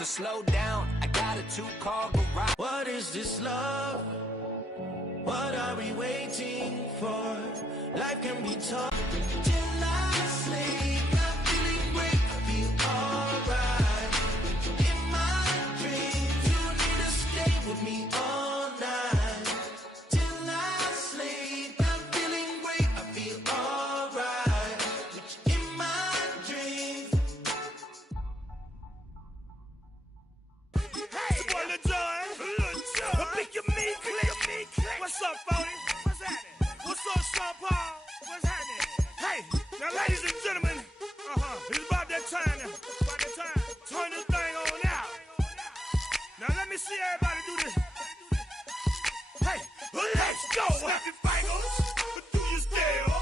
So slow down, I got a 2-car garage. What is this love? What are we waiting for? Life can be tough. Till I sleep, I'm feeling great, I feel alright. In my dreams, you need to stay with me all night. Till I sleep, I'm feeling great, I feel alright. In my dreams. Hey, it's boy Lil Jon. Pick your me, click. What's up, Phony? What's happening? What's up, Sean Paul? What's happening? Hey, now ladies and gentlemen, it's about that time now. Turn this thing on out. Now let me see everybody do this. Hey, let's go. Happy fingers, do you still?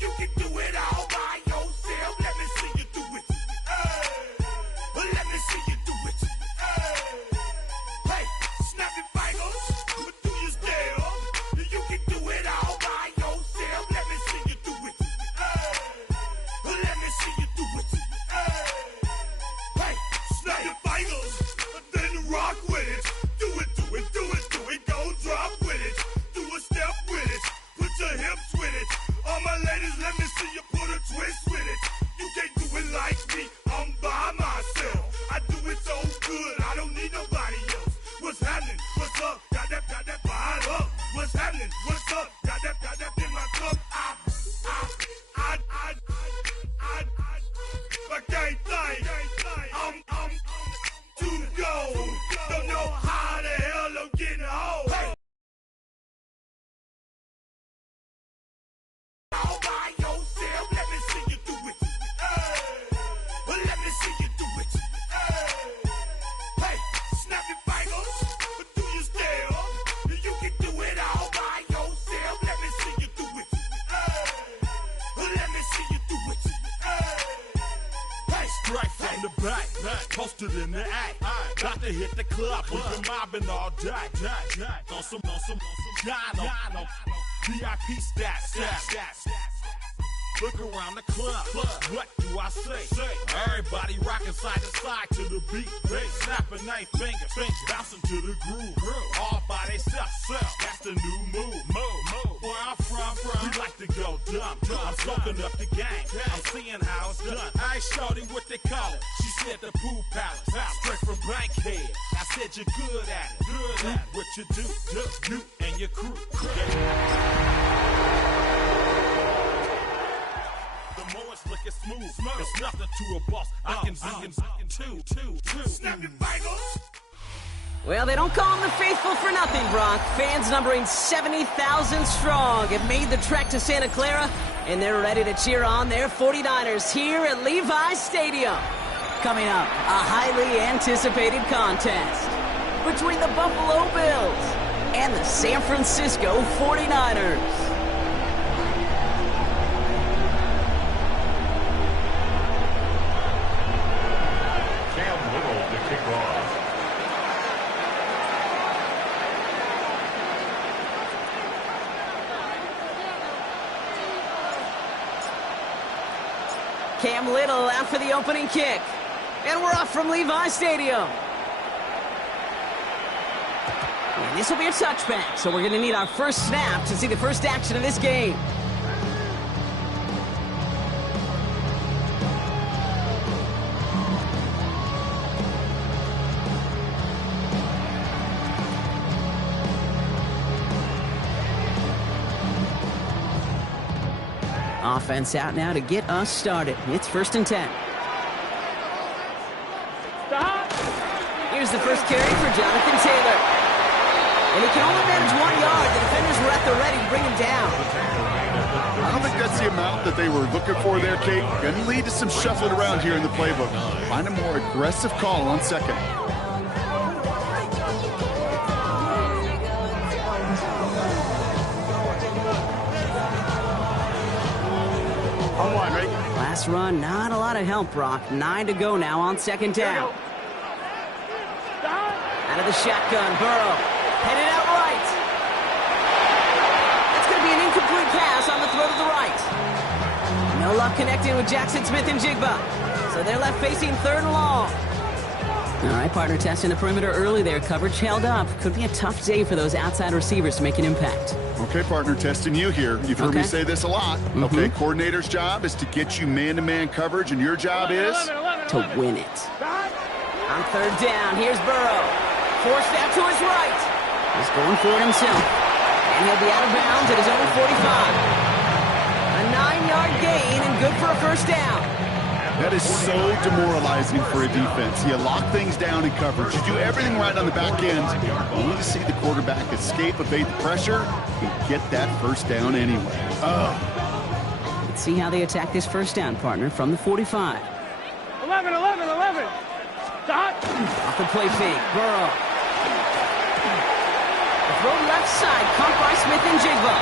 You can do it all by yourself. Let me see you do it. Let me see you do it. Hey, snap your fingers, do you still? You can do it all by yourself. Let me see you do it. Let me see you do it. Hey, snap your fingers, then rock with it. Do it. Go drop with it. Do a step with it. Put your hips with it. All my ladies, let me see you put a twist with it. You can't do it like me. I'm by myself. I do it so good. I don't need nobody else. What's happening? What's up? Got that fired up. What's happening? What's up? Got that in my cup. I can't think. I'm to go. Don't know how the hell I'm getting home. Hey. All by yourself. Let me see you do it. Let me see you do it. Hey, snap your fingers. Do you still? You can do it all by yourself. Let me see you do it. Let me see you do it. Hey, Straight from the back, posted in the act. Got to hit the club, we've been mobbing all day. On some Dino, VIP stats. Look around the club, what do I say? Everybody rocking side to side to the beat. Snapping night fingers, bouncing to the groove. All by themselves, that's the new move. Where I'm from, we like to go dumb. I'm soaking up the game, I'm seeing how it's done. I ain't shorty what they call it. She said the pool palace, straight from Bankhead. I said you're good at it. Do what you do, you and your crew. The more it's looking smooth, it's nothing to a boss. I can two. snap your fingers. Well, they don't call them the faithful for nothing, Brock. Fans numbering 70,000 strong have made the trek to Santa Clara, and they're ready to cheer on their 49ers here at Levi's Stadium. Coming up, a highly anticipated contest between the Buffalo Bills and the San Francisco 49ers. Cam Little out for the opening kick. And we're off from Levi's Stadium. And this will be a touchback, so we're going to need our first snap to see the first action of this game. Offense out now to get us started. It's 1st and 10. Here's the first carry for Jonathan Taylor. And he can only manage 1 yard. The defenders were at the ready to bring him down. I don't think that's the amount that they were looking for there, Kate. Going to lead to some shuffling around here in the playbook. Find a more aggressive call on second. Last run, not a lot of help, Brock. 9 to go now on 2nd down. Out of the shotgun, Burrow. Headed out right. That's going to be an incomplete pass on the throw to the right. No luck connecting with Jackson Smith and Jigba. So they're left facing 3rd and long. All right, partner, testing the perimeter early there. Coverage held up. Could be a tough day for those outside receivers to make an impact. Okay, partner, testing you here. You've heard me say this a lot. Okay, coordinator's job is to get you man-to-man coverage, and your job is? To win it. On third down, here's Burrow. Forced out to his right. He's going for it himself. And he'll be out of bounds at his own 45. A 9-yard gain and good for a first down. That is so demoralizing for a defense. You lock things down in coverage. You do everything right on the back end. Only to see the quarterback escape, evade the pressure, and get that first down anyway. Let's see how they attack this first down, partner, from the 45. 11. Stop. Off the play fake, Burrow. The throw left side, caught by Smith and Jigba.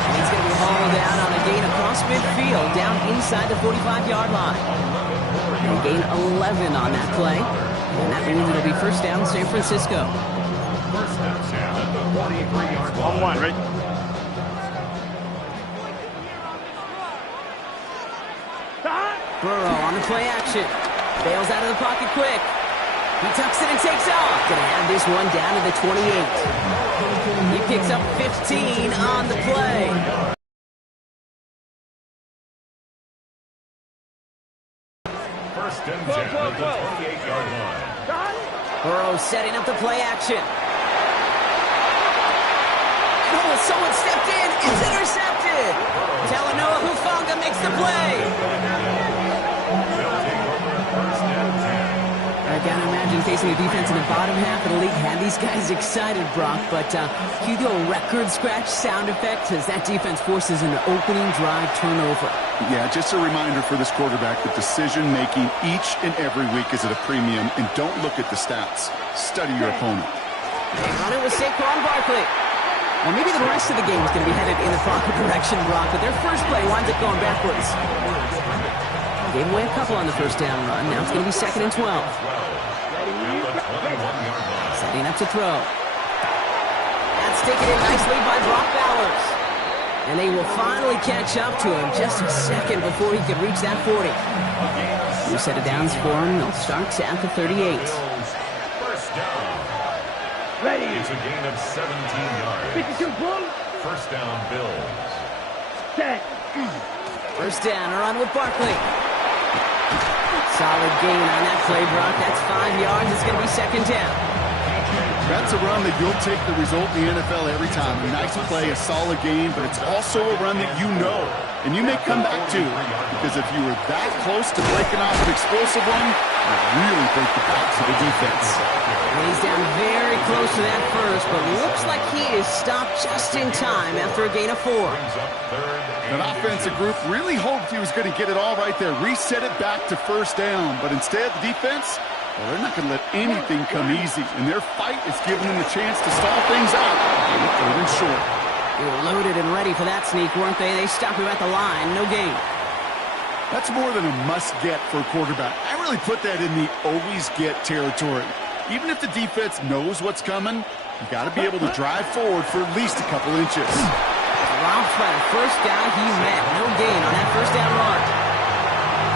And he's going to be hauled out on a gain across midfield, down inside the 45-yard line. And a gain 11 on that play. And that means it'll be first down San Francisco. On one, right? Burrow on the play action. Bails out of the pocket quick. He tucks it and takes off. Gonna have this one down to the 28. He picks up 15 on the play. First and 10 at the 28-yard line. Burrow setting up the play action. Oh, someone stepped in. It's intercepted. Talanoa Hufanga makes the play. I gotta imagine facing a defense in the bottom half of the league had these guys excited, Brock, but cue the old record scratch sound effect as that defense forces an opening drive turnover. Yeah, just a reminder for this quarterback that decision-making each and every week is at a premium, and don't look at the stats. Study your opponent. They run it with Saquon Barkley. Well, maybe the rest of the game is going to be headed in the proper direction, Brock, but their first play winds up going backwards. Gave away a couple on the first down run. Now it's going to be 2nd and 12. Setting up to throw. That's taken in nicely by Brock Bowers. And they will finally catch up to him just a second before he could reach that 40. New set of downs for him. They'll start at the 38. First down. Ready. It's a gain of 17 yards. First down, Bills. Set. First down, a run with Barkley. Solid gain on that play, Brock. That's 5 yards. It's going to be 2nd down. That's a run that you'll take the result in the NFL every time. A nice play, a solid game, but it's also a run that you know, and you may come back to, because if you were that close to breaking off an explosive one, you really break the backs of the defense. And he's down very close to that first, but looks like he is stopped just in time after a gain of 4. That offensive group really hoped he was going to get it all right there, reset it back to first down, but instead the defense, well, they're not going to let anything come easy, and their fight is giving them the chance to stall things out. Third and short. They were loaded and ready for that sneak, weren't they? They stopped him at the line, no gain. That's more than a must-get for a quarterback. I really put that in the always-get territory. Even if the defense knows what's coming, you got to be able to drive forward for at least a couple inches. Dropped by the first down he met. No gain on that first down run.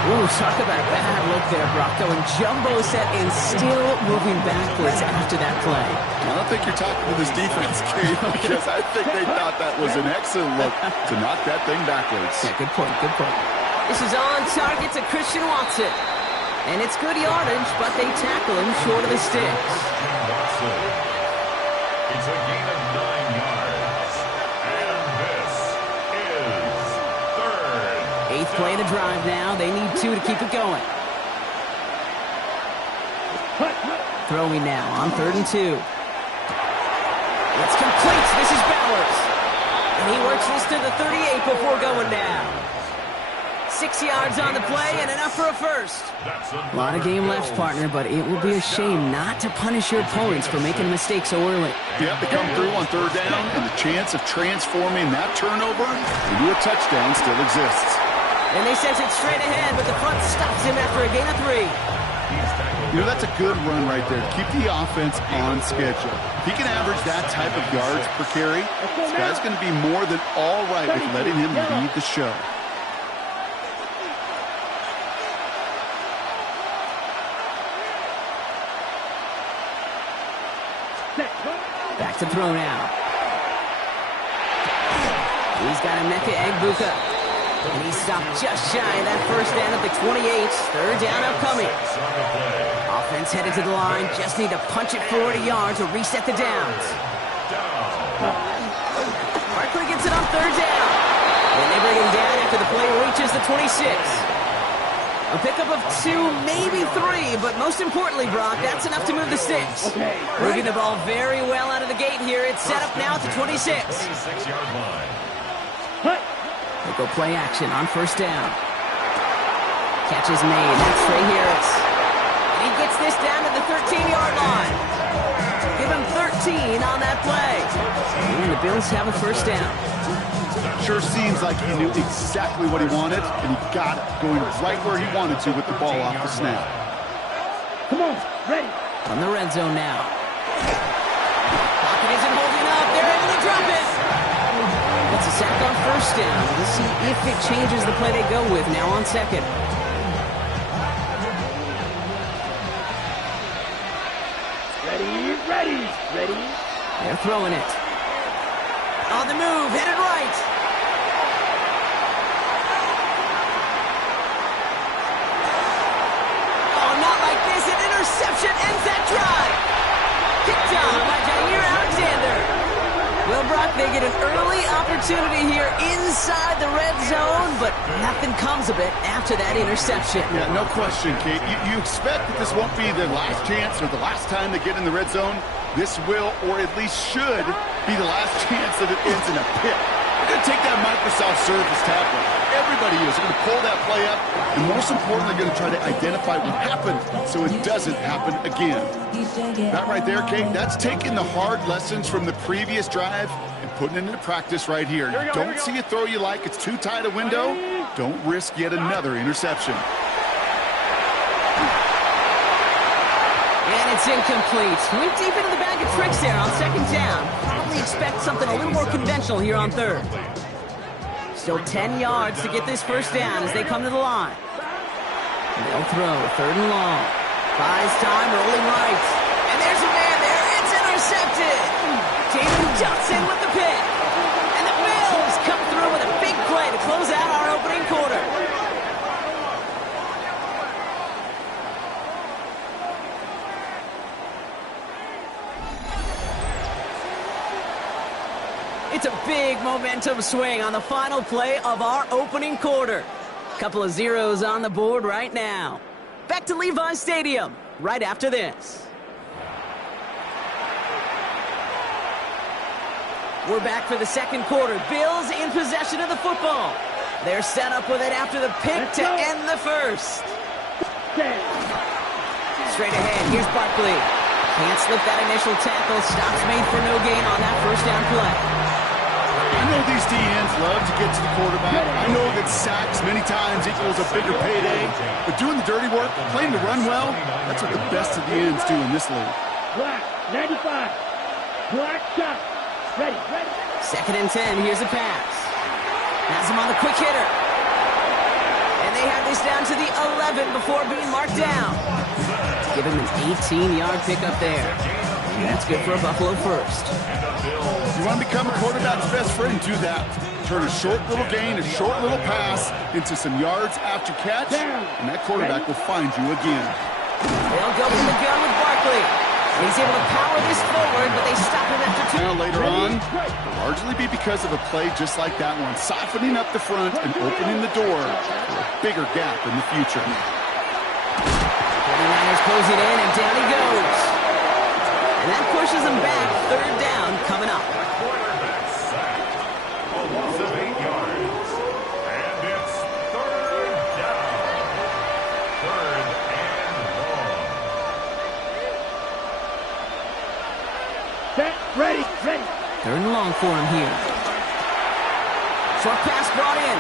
Ooh, talk about a bad look there, Brock. Going jumbo set and still moving backwards after that play. I don't think you're talking to this defense, Kate, because I think they thought that was an excellent look to knock that thing backwards. Yeah, good point, good point. This is on target to Christian Watson. And it's good yardage, but they tackle him short of the sticks. It's a gain of 9 yards. And this is third. 8th play of the drive now. They need 2 to keep it going. Throwing now on 3rd and 2. It's complete. This is Bowers. And he works this to the 38 before going down. 6 yards on the play and enough for a first. A lot of game left, partner, but it will be a shame not to punish your opponents for making mistakes so early. Yep, they come through on 3rd down, and the chance of transforming that turnover into a touchdown still exists. And they sent it straight ahead, but the front stops him after a gain of 3. You know, that's a good run right there. Keep the offense on schedule. If he can average that type of yards per carry, this guy's going to be more than all right with letting him lead the show. Back to throw now. He's got Emeka Egbuka. And he stopped just shy of that first down at the 28. Third down upcoming. Offense headed to the line. Just need to punch it 40 yards or reset the downs. Barkley gets it on third down. And they bring him down after the play reaches the 26. A pickup of 2, maybe 3, but most importantly, Brock, that's enough to move the sticks. Moving the ball very well out of the gate here. It's set up now at the 26. 26-yard line. They go play action on first down. Catch is made. That's Trey Harris. And he gets this down to the 13-yard line. Give him 13 on that play. And the Bills have a first down. Sure seems like he knew exactly what he wanted, and he got it, going right where he wanted to with the ball off the snap. Come on, ready. From the red zone now. Pocket isn't holding up. They're able to drop it. It's a sack on first down. We'll see if it changes the play they go with now on second. Ready. They're throwing it. On the move, headed right. Oh, not like this. An interception ends that drive. Picked off by Jair Alexander. Well, Brock, they get an early opportunity here inside the red zone, but nothing comes of it after that interception. Yeah, no question, Kate. You expect that this won't be their last chance or the last time they get in the red zone. This will, or at least should, be the last chance that it ends in a pick. They're going to take that Microsoft Surface tablet. Everybody is. They're going to pull that play up, and most importantly, they're going to try to identify what happened so it doesn't happen again. That right there, Kate, that's taking the hard lessons from the previous drive and putting it into practice right here. You don't see a throw you like, it's too tight a window, don't risk yet another interception. And it's incomplete. Went deep into the bag of tricks there on second down. Probably expect something a little more conventional here on third. Still 10 yards to get this first down as they come to the line. They'll throw, third and long. Buys time, rolling right. And there's a man there. It's intercepted. David Johnson with the pick. And the Bills come through with a big play to close out our opening quarter. It's a big momentum swing on the final play of our opening quarter. Couple of zeros on the board right now. Back to Levi Stadium right after this. We're back for the second quarter. Bills in possession of the football. They're set up with it after the pick to end the first. Straight ahead, here's Barkley. Can't slip that initial tackle. Stops made for no gain on that first down play. I know these DNs love to get to the quarterback. I know that sacks many times equals a bigger payday. But doing the dirty work, playing to run well, that's what the best of the ends do in this league. Black, 95. Black shot. Ready. Second and 10, here's a pass. Has him on the quick hitter. And they have this down to the 11 before being marked down. Give him an 18-yard pickup there. And that's good for a Buffalo first. You want to become a quarterback's best friend, do that. Turn a short little gain, a short little pass into some yards after catch, and that quarterback will find you again. They'll go from the gun with Barkley. He's able to power this forward, but they stop him after two. Now later on, will largely be because of a play just like that one, softening up the front and opening the door for a bigger gap in the future. 49ers closing in, and down he goes. And that pushes him back. Third down coming up. Quarterback sack. A loss of 8 yards. And it's third down. Third and long. Set, ready. Third and long for him here. Short pass brought in.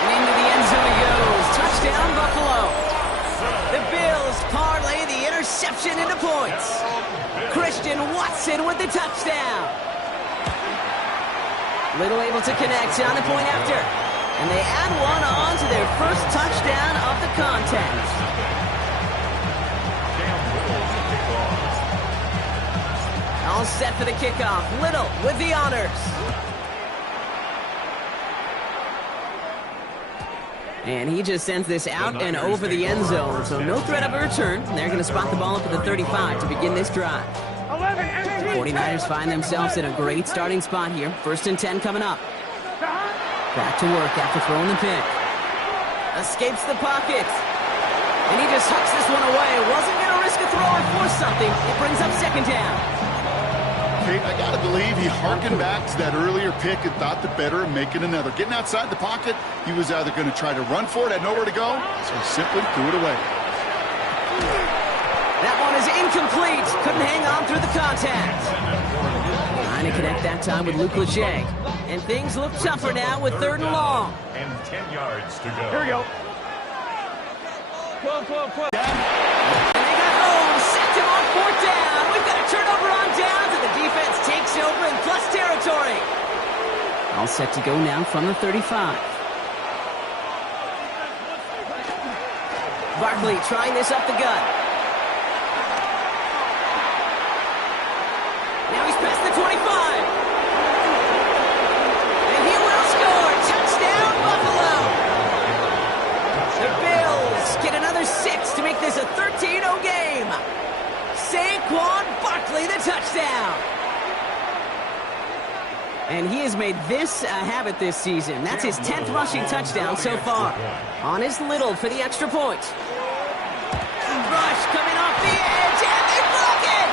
And into the end zone he goes. Touchdown, Buffalo. The Bills parlay the interception into points. Christian Watson with the touchdown. Little able to connect on the point after. And they add one on to their first touchdown of the contest. set for the kickoff. Little with the honors. And he just sends this out and over the end zone, so no threat of a return. They're going to spot the ball up at the 35 to begin this drive. 49ers find themselves in a great starting spot here. 1st and 10 coming up. Back to work after throwing the pick. Escapes the pocket. And he just hucks this one away. Wasn't going to risk a throw or force something. It brings up 2nd down. Kate, I got to believe he harkened back to that earlier pick and thought the better of making another. Getting outside the pocket, he was either going to try to run for it, had nowhere to go, so he simply threw it away. That one is incomplete. Couldn't hang on through the contact. Trying to connect that time with Luke Lachey. And things look tougher now with 3rd and long. And 10 yards to go. Here we go. And they got home. Set him on 4th down. We've got a turnover on downs, and the defense takes over in plus territory. All set to go now from the 35. Barkley trying this up the gut. Now he's past the 25. And he will score. Touchdown, Buffalo. The Bills get another 6 to make this a 13-0 game. Saquon Barkley, the touchdown. And he has made this a habit this season. That's his 10th rushing touchdown so far. On his Little for the extra point. Rush coming off the edge, and they block it!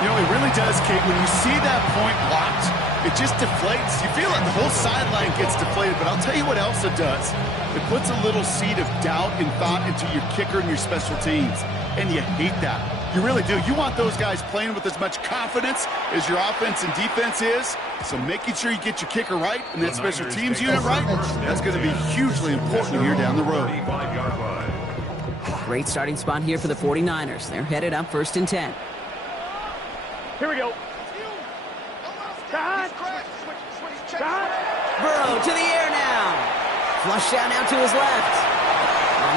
You know, it really does, Kate. When you see that point blocked, it just deflates. You feel like the whole sideline gets deflated, but I'll tell you what else it does. It puts a little seed of doubt and thought into your kicker and your special teams, and you hate that. You really do. You want those guys playing with as much confidence as your offense and defense is, so making sure you get your kicker right and that special teams unit right, that's going to be hugely important here down the road. Great starting spot here for the 49ers. They're headed up 1st and 10. Here we go. Burrow to the air now. Flush down now to his left.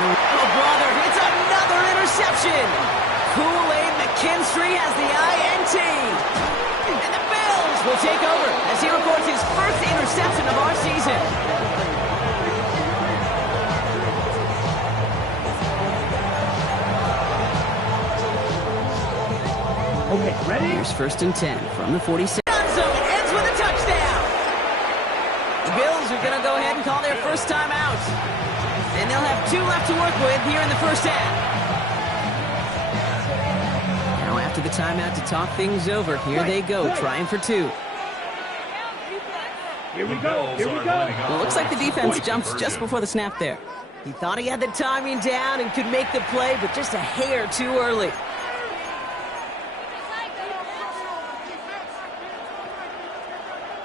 Oh, brother, it's another interception. Kool-Aid McKinstry has the INT. And the Bills will take over as he records his 1st interception of our season. Okay, ready? Here's 1st and 10 from the 46. Zone ends with a touchdown. The Bills are going to go ahead and call their first time out. And they'll have 2 left to work with here in the 1st half. Now after the timeout to talk things over, here they go, trying for 2. Here we go. Here we go. Well, it looks like the defense jumps just before the snap there. He thought he had the timing down and could make the play, but just a hair too early.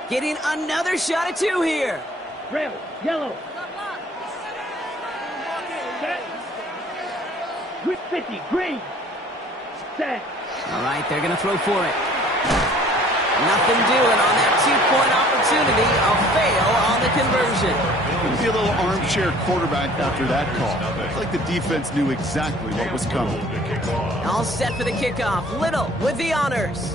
Getting another shot at 2 here. Red, yellow. Set. With 50, green. Set. All right, they're going to throw for it. Nothing doing on that 2-point opportunity. A fail on the conversion. It'll be a little armchair quarterback after that call. Looks like the defense knew exactly what was coming. All set for the kickoff. Little with the honors.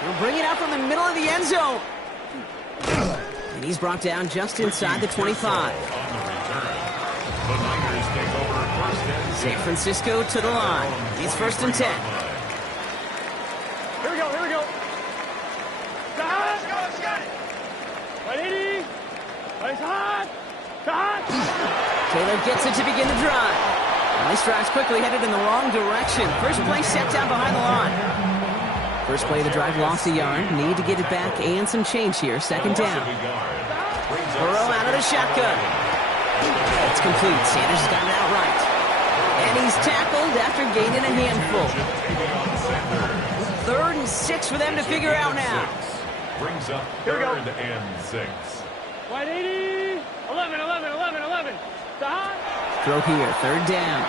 He'll bring it out from the middle of the end zone. And he's brought down just inside the 25. San Francisco to the line. It's 1st and 10. Here we go. Here we go. Let's go. 180. Nice hot. Taylor gets it to begin the drive. Well, this drive's quickly headed in the wrong direction. First play set down behind the line. First play of the drive lost a yard. Need to get it back and some change here. 2nd down. Burrow out of the shotgun. It's complete. Sanders has got it outright. And he's tackled after gaining a handful. 3rd and 6 for them to figure out now. Brings up 3rd and 6. 180. 11. Throw here. 3rd down.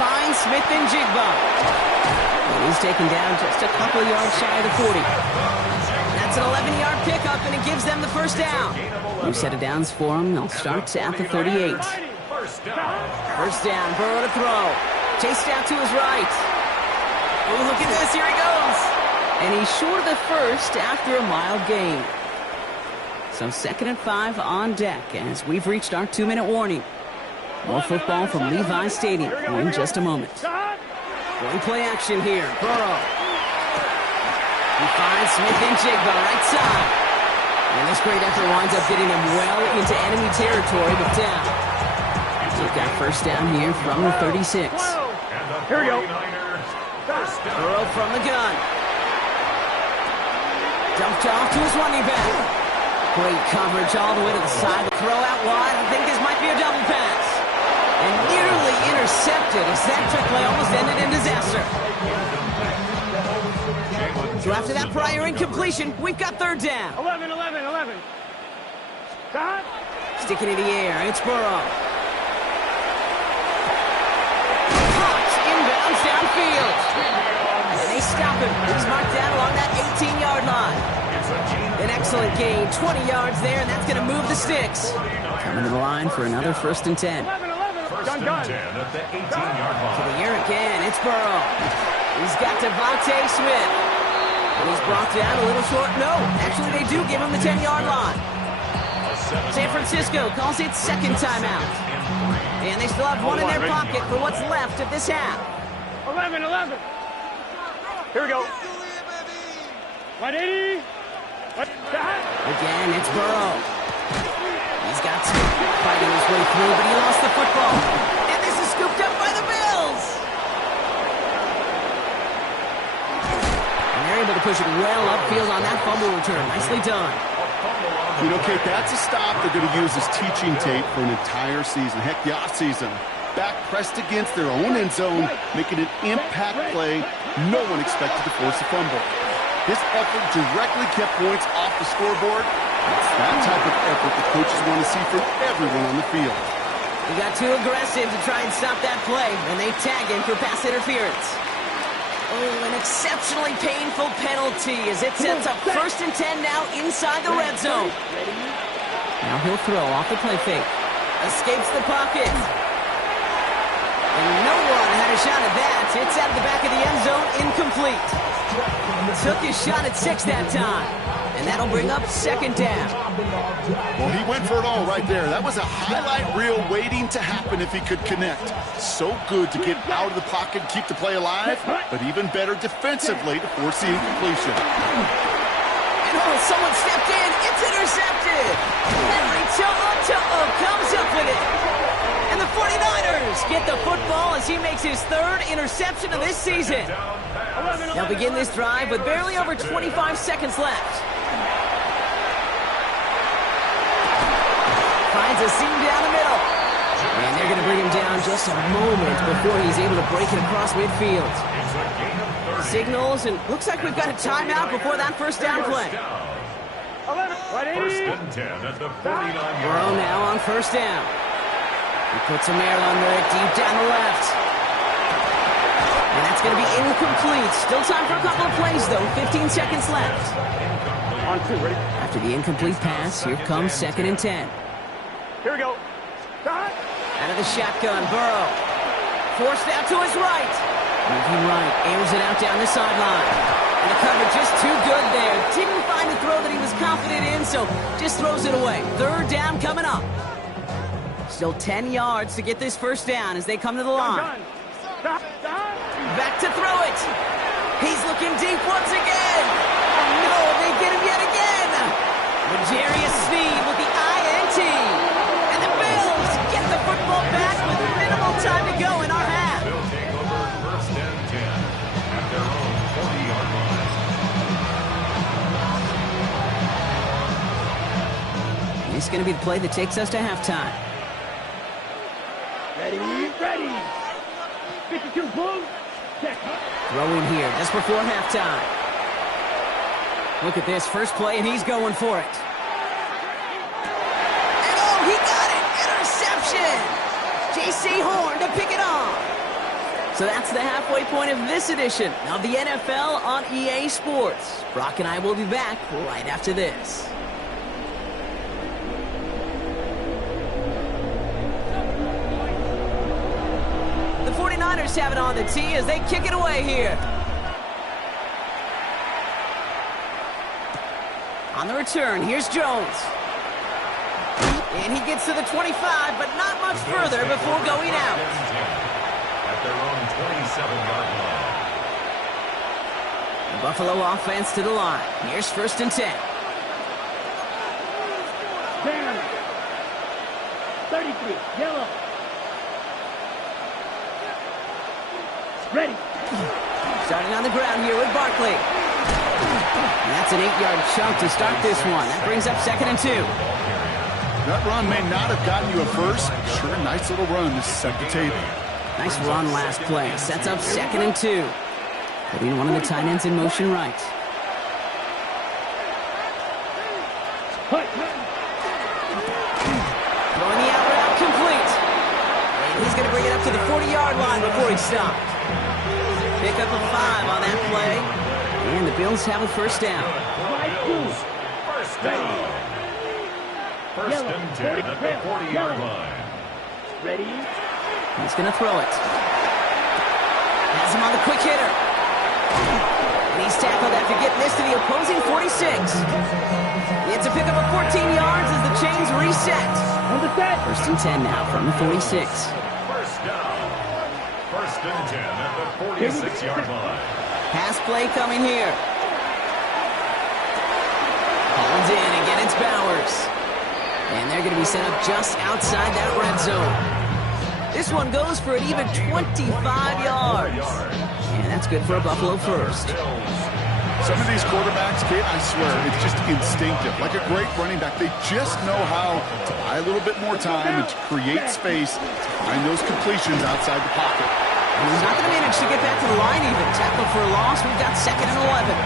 Finds Smith and Jigba. And he's taken down just a couple of yards shy of the 40. That's an 11-yard pickup, and it gives them the 1st down. New set of downs for them. They'll start at the 38. First down. First down, Burrow to throw. Chased out to his right. Oh, look at this, here he goes. And he's short of the first after a mild gain. So 2nd and 5 on deck as we've reached our 2-minute warning. More football from Levi Stadium in just a moment. Going play action here, Burrow. He finds Smith and Jigba right side. And this great effort winds up getting him well into enemy territory, but down. They've got first down here from the 36. Here we go. Burrow from the gun. Dumped off to his running back. Great coverage all the way to the side. Throw out wide. I think this might be a double pass. And nearly intercepted as that trick play almost ended in disaster. So after that prior incompletion, we've got third down. 11. Stop. Sticking in the air, it's Burrow. Pops inbounds downfield. And they stop him. He's marked down along that 18-yard line. An excellent gain, 20 yards there, and that's going to move the sticks. Coming to the line for another 1st and 10. First and 10 at the 18-yard line. To the air again, it's Burrow. He's got Devontae Smith. And he's brought down a little short. No, actually they do give him the 10-yard line. San Francisco calls it second timeout. And they still have one in their pocket for what's left of this half. 11. Here we go. 180. Again, it's Burrow. He's got Smith fighting his way through, but he lost the football. And this is scooped up by the Bills. And they're able to push it well upfield on that fumble return. Nicely done. You know, Kate, that's a stop they're going to use as teaching tape for an entire season. Heck, the offseason. Back pressed against their own end zone, making an impact play. No one expected to force a fumble. This effort directly kept points off the scoreboard. It's that type of effort the coaches want to see from everyone on the field. He got too aggressive to try and stop that play, and they tag him for pass interference. Oh, an exceptionally painful penalty as it sets up 1st and 10 now inside the red zone. Now he'll throw off the play fake. Escapes the pocket. And no one had a shot at that. It's out of the back of the end zone, incomplete. Took his shot at 6 that time. And that'll bring up 2nd down. Well, he went for it all right there. That was a highlight reel waiting to happen if he could connect. So good to get out of the pocket and keep the play alive, but even better defensively to force the incompletion. And oh, someone stepped in. It's intercepted. Henry To'o comes up with it. And the 49ers get the football as he makes his 3rd interception of this season. They'll begin this drive with barely over 25 seconds left. Finds a seam down the middle. And they're going to bring him down just a moment before he's able to break it across midfield. Signals, and looks like we've got a timeout before that first down play. First and 10 at the 49-yard Burrow line. now on first down. He puts some air under it deep down the left. And that's going to be incomplete. Still time for a couple of plays, though. 15 seconds left. On 2, ready? After the incomplete pass, here comes 2nd and 10. Here we go. Stop. Out of the shotgun, Burrow. Forced out to his right. Moving right, airs it out down the sideline. And the coverage just too good there. Didn't find a throw that he was confident in, so just throws it away. 3rd down coming up. Still 10 yards to get this first down as they come to the line. Stop. Back to throw it. He's looking deep once again. Oh, no, they get him yet again. Majarius Sneed with the INT. And the Bills get the football back with minimal time to go in our half. They'll take over 1st and 10 at their own 40-yard line. This is going to be the play that takes us to halftime. Ready. 52 boom. Check. Throwing here just before halftime. Look at this first play, and he's going for it. And oh, he got it! Interception! J.C. Horn to pick it off. So that's the halfway point of this edition of the NFL on EA Sports. Brock and I will be back right after this. the 49ers have it on the tee as they kick it away here. On the return, here's Jones. And he gets to the 25, but not much further before going out. At their own 27-yard line. The Buffalo offense to the line. Here's 1st and 10. 33, yellow. Ready. Starting on the ground here with Barkley. And that's an 8-yard chunk to start this one. That brings up 2nd and 2. That run may not have gotten you a first. Sure, a nice little run to set the table. Nice run last play. Sets up 2nd and 2. Putting one of the tight ends in motion right. Throwing the out route complete. And he's going to bring it up to the 40-yard line before he stopped. Pick up a 5 on that play. And the Bills have a 1st down. Bills, 1st down. 1st and 10 at the 40-yard line. Ready. He's going to throw it. Has him on the quick hitter. And he's tackled after getting this to the opposing 46. It's a pickup of 14 yards as the chains reset. On the set. 1st and 10 now from the 46. 1st down. 1st and 10 at the 46-yard line. Pass play coming here. Hauled in, again it's Bowers. And they're going to be set up just outside that red zone. This one goes for an even 25 yards. And that's good for a Buffalo first. Some of these quarterbacks, Kate, I swear, it's just instinctive. Like a great running back, they just know how to buy a little bit more time and to create space to find those completions outside the pocket. And he's not going to manage to get back to the line even. Tackle for a loss. We've got 2nd and 11.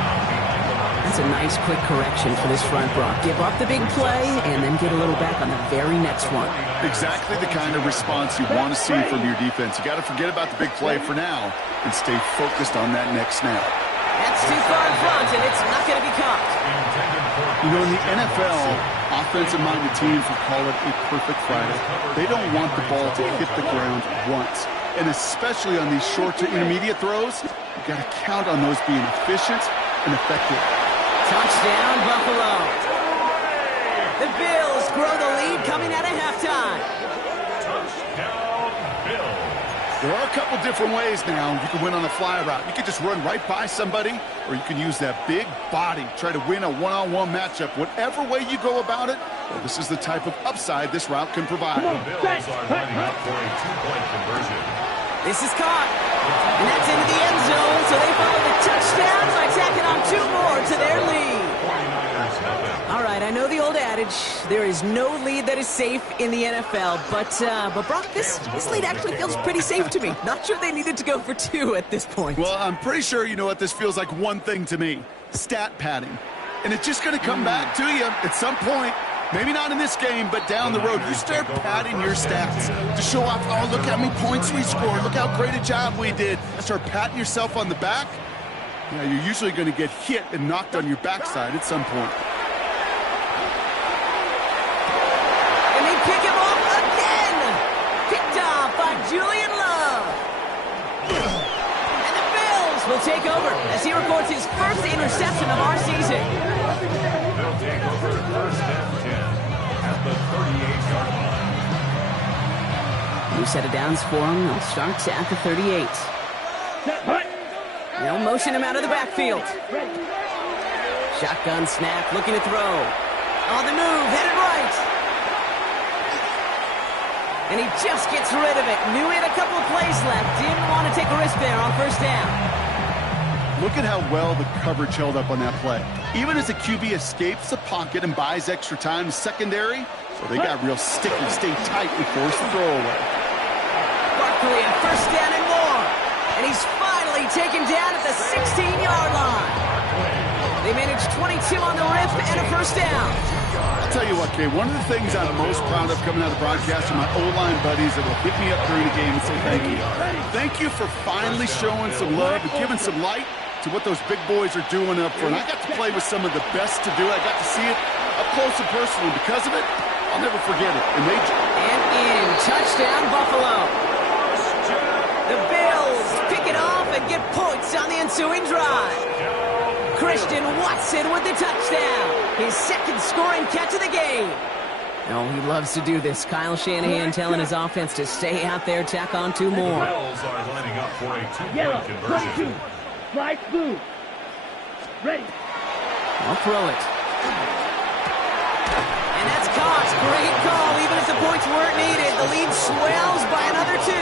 That's a nice quick correction for this front, Brock. Give up the big play and then get a little back on the very next one. Exactly the kind of response you want to see from your defense. You got to forget about the big play for now and stay focused on that next snap. That's too far in front, and it's not going to be caught. You know, in the NFL, offensive-minded teams would call it a perfect Friday. They don't want the ball to hit the ground once. And especially on these short to intermediate throws, you got to count on those being efficient and effective. Touchdown, Buffalo. The Bills grow the lead coming out of halftime. Touchdown, Bills. There are a couple different ways now. You can win on a fly route. You can just run right by somebody, or you can use that big body, try to win a one-on-one matchup. Whatever way you go about it, well, this is the type of upside this route can provide. The Bills are lining up for a 2-point conversion. This is caught. And that's into the end zone, so they follow the touchdown by tacking on 2 more to their lead. 49ers have it. All right, I know the old adage, there is no lead that is safe in the NFL, but Brock, this lead actually feels pretty safe to me. Not sure they needed to go for 2 at this point. Well, I'm pretty sure you know what this feels like one thing to me. Stat padding. And it's just going to come back to you at some point. Maybe not in this game, but down the road. You start padding your stats to show off, oh, look how many points we scored. Look how great a job we did. Start patting yourself on the back. Yeah, you're usually going to get hit and knocked on your backside at some point. And they pick him off again. Picked off by Julian Love. And the Bills will take over as he records his first interception of our season. They'll take over 1st and 10 at the 38-yard line. New set of downs for him. They'll start at the 38. They'll motion him out of the backfield. Shotgun snap, looking to throw. On the move, headed right. And he just gets rid of it. Knew he had a couple of plays left. Didn't want to take a risk there on 1st down. Look at how well the coverage held up on that play. Even as the QB escapes the pocket and buys extra time in secondary, so they got real sticky, stay tight, and force the throwaway. Barkley on 1st down and more. And he's finally taken down at the 16-yard line. They managed 22 on the rip and a 1st down. I'll tell you what, Kay, one of the things I'm most proud of coming out of the broadcast are my O-line buddies that will hit me up during the game and say thank you. Thank you for finally showing some love and giving some light to what those big boys are doing up front. I got to play with some of the best to do it. I got to see it up close and personal. Because of it, I'll never forget it. And in, touchdown, Buffalo. The and get points on the ensuing drive. Christian Watson with the touchdown. His second scoring catch of the game. Oh, he loves to do this. Kyle Shanahan telling his offense to stay out there, tack on 2 more. Bills are lining up for a 2-point Yellow, conversion. 22. Light blue. Ready. I'll throw it. And that's caught. Great call. Even if the points weren't needed, the lead swells by another 2.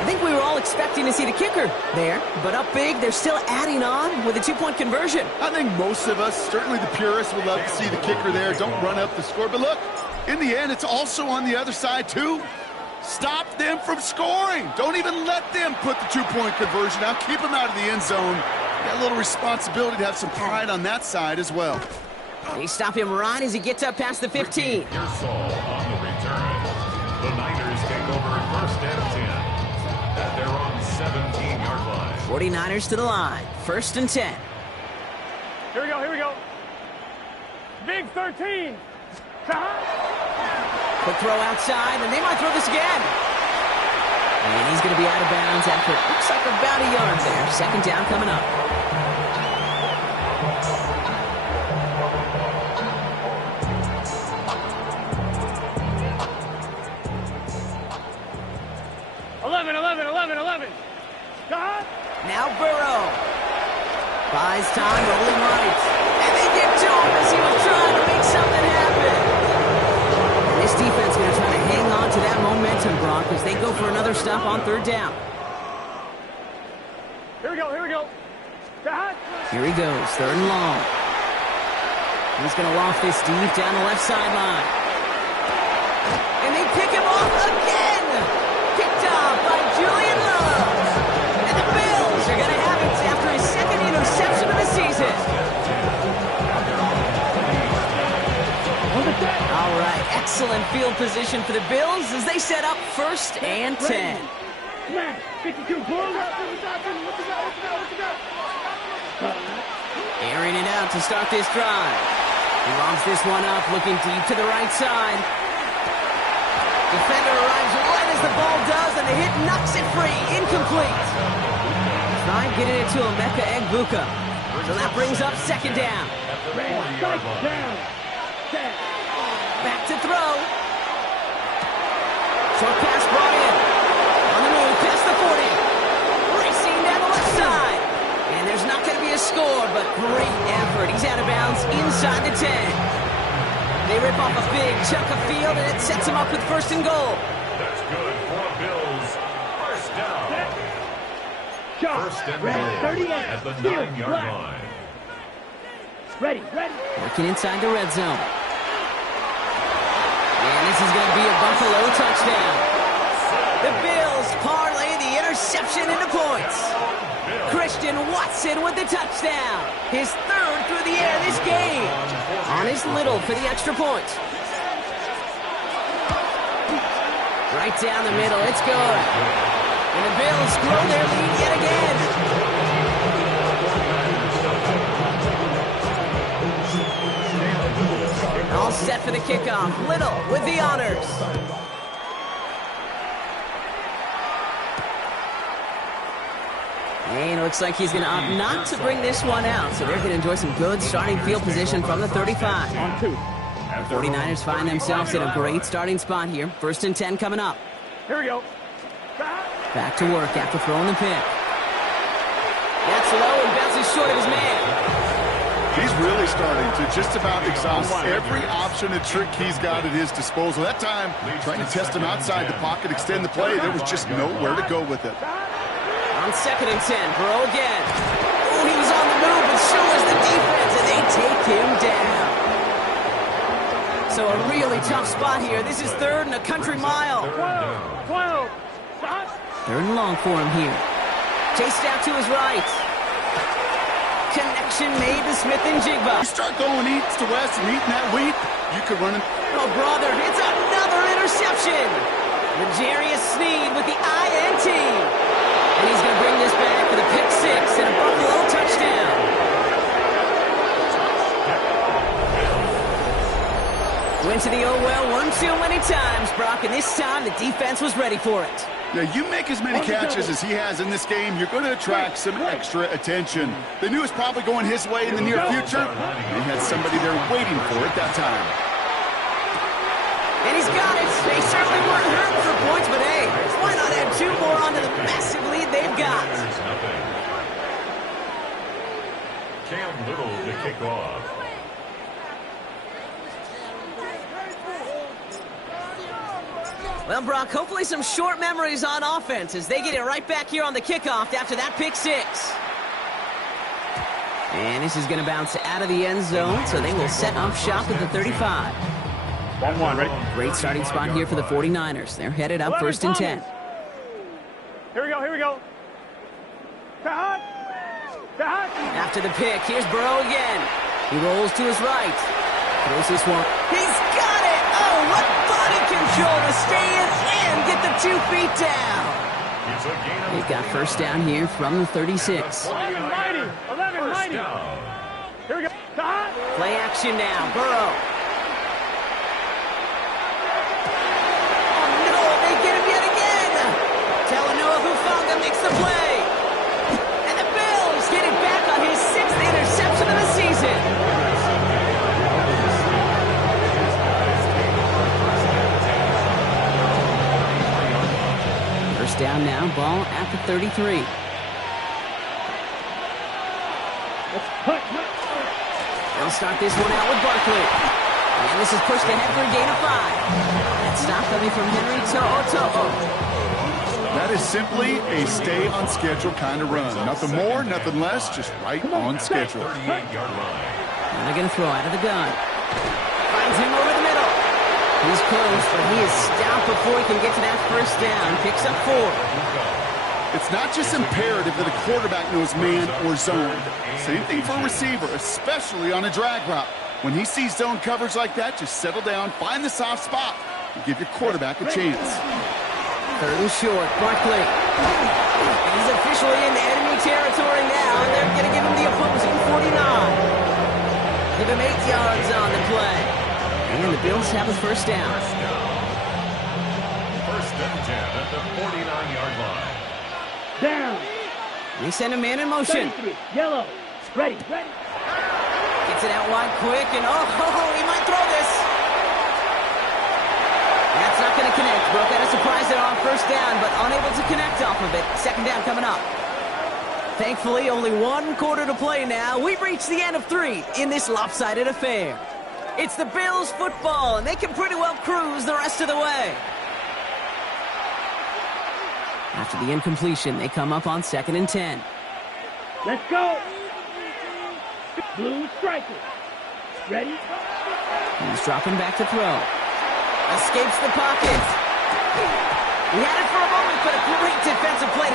I think we were all expecting to see the kicker there, but up big, they're still adding on with a 2-point conversion. I think most of us, certainly the purists, would love to see the kicker there. Don't run up the score. But look, in the end, it's also on the other side, too. Stop them from scoring. Don't even let them put the 2-point conversion out. Keep them out of the end zone. Got a little responsibility to have some pride on that side as well. They stop him right as he gets up past the 15. Pearsall on the return. The Niners take over first and 10. And they're on 17-yard line. 49ers to the line. First and 10. Here we go, here we go. Big 13. Quick throw outside, and they might throw this again. And he's going to be out of bounds after it looks like about a yard there. Second down coming up. Now Burrow. Buys time, rolling right. And they get to him as he was trying to make something happen. And this defense is going to try to hang on to that momentum, Brock, as they go for another stop on 3rd down. Here we go, here we go. Here he goes, 3rd and long. He's going to loft this deep down the left sideline. And they pick him off again. Picked off by Julian Love. And the Bills are going to have it after his 2nd interception of the season. All right, excellent field position for the Bills as they set up 1st and 10. 52, boom. Airing it out to start this drive. He lobs this one up, looking deep to the right side. Defender arrives right as the ball does, and the hit knocks it free. Incomplete. Try getting it to Emeka Egbuka. So that brings up 2nd down. Back to throw. Short pass brought in. On the move, past the 40. Racing down the left side. And there's not going to be a score, but great effort. He's out of bounds inside the 10. They rip off a big chunk of field, and it sets him up with 1st and goal. That's good for Bills. First down. First and goal at the 9-yard line. Ready. Working inside the red zone. And this is going to be a Buffalo touchdown. The Bills parlay the interception into points. Christian Watson with the touchdown. His 3rd through the air this game. On his little for the extra point. Right down the middle. It's good. And the Bills grow their lead yet again. All set for the kickoff. Little with the honors. And it looks like he's going to opt not to bring this one out. So they're going to enjoy some good starting field position from the 35. On 2. The 49ers find themselves in a great starting spot here. 1st and 10 coming up. Here we go. Back to work after throwing the pick. That's low and bounces short of his man. He's really starting to just about exhaust every option and trick he's got at his disposal. That time, trying to test him outside the pocket, extend the play, there was just nowhere to go with it. On 2nd and 10, Burrow again. Oh, he was on the move, but so was the defense, and they take him down. So a really tough spot here. This is 3rd and a country mile. 12. 3rd and long for him here. Chased out to his right. Connection made to Smith and Jigba. You start going east to west and eating that wheat, you could run it. Oh, brother, it's another interception. L'Jarius Sneed with the INT. And he's going to bring this back for the pick 6 and a Buffalo touchdown. Went to the oh well one too many times, Brock, and this time the defense was ready for it. Yeah, you make as many catches as he has in this game, you're going to attract some extra attention. They knew it was probably going his way in the near future. They had somebody there waiting for it that time. And he's got it. They certainly weren't hurting for points, but hey, why not add 2 more onto the massive lead they've got? Cam Little to kick off. Well, Brock, hopefully some short memories on offense as they get it right back here on the kickoff after that pick 6. And this is going to bounce out of the end zone, so they will set up shop at the 35. 1-1, ready? Great starting spot here for the 49ers. They're headed up 1st and 10. Here we go, here we go. After the pick, here's Burrow again. He rolls to his right. Throws this one. He's got it! Oh, what body control to stay in and get the 2 feet down. They've got first down here from the 36. 11-90. Here we go. Play action now. Burrow. Oh, no, they get him yet again. Talanoa Hufanga makes the play. And the Bills get it back on his 6th interception of the season. First down now, ball at the 33. They'll start this one out with Barkley. And this is pushed ahead for a gain of 5. That stop coming from Henry To'o. That is simply a stay-on-schedule kind of run. Nothing more, nothing less, just right on schedule. And they're going to throw out of the gun. Finds him over the middle. He's close, but he is stopped before he can get to that first down. Picks up 4. It's not just imperative that a quarterback knows man or zone. Same thing for a receiver, especially on a drag route. When he sees zone coverage like that, just settle down, find the soft spot, and give your quarterback a chance. 3rd and short, Barkley. He's officially in the enemy territory now, and they're going to give him the opposing 49. Give him 8 yards on the play. And the Bills have a first down. First and 10 at the 49-yard line. Down. They send a man in motion. 33. Yellow. Ready. Gets it out wide quick, and he might throw this. That's not going to connect. Broke out a surprise there on first down, but unable to connect off of it. Second down coming up. Thankfully, only 1 quarter to play now. We've reached the end of 3 in this lopsided affair. It's the Bills football, and they can pretty well cruise the rest of the way. After the incompletion, they come up on 2nd and 10. Let's go. Blue striker. Ready? He's dropping back to throw. Escapes the pocket. He had it for a moment, but a great defensive play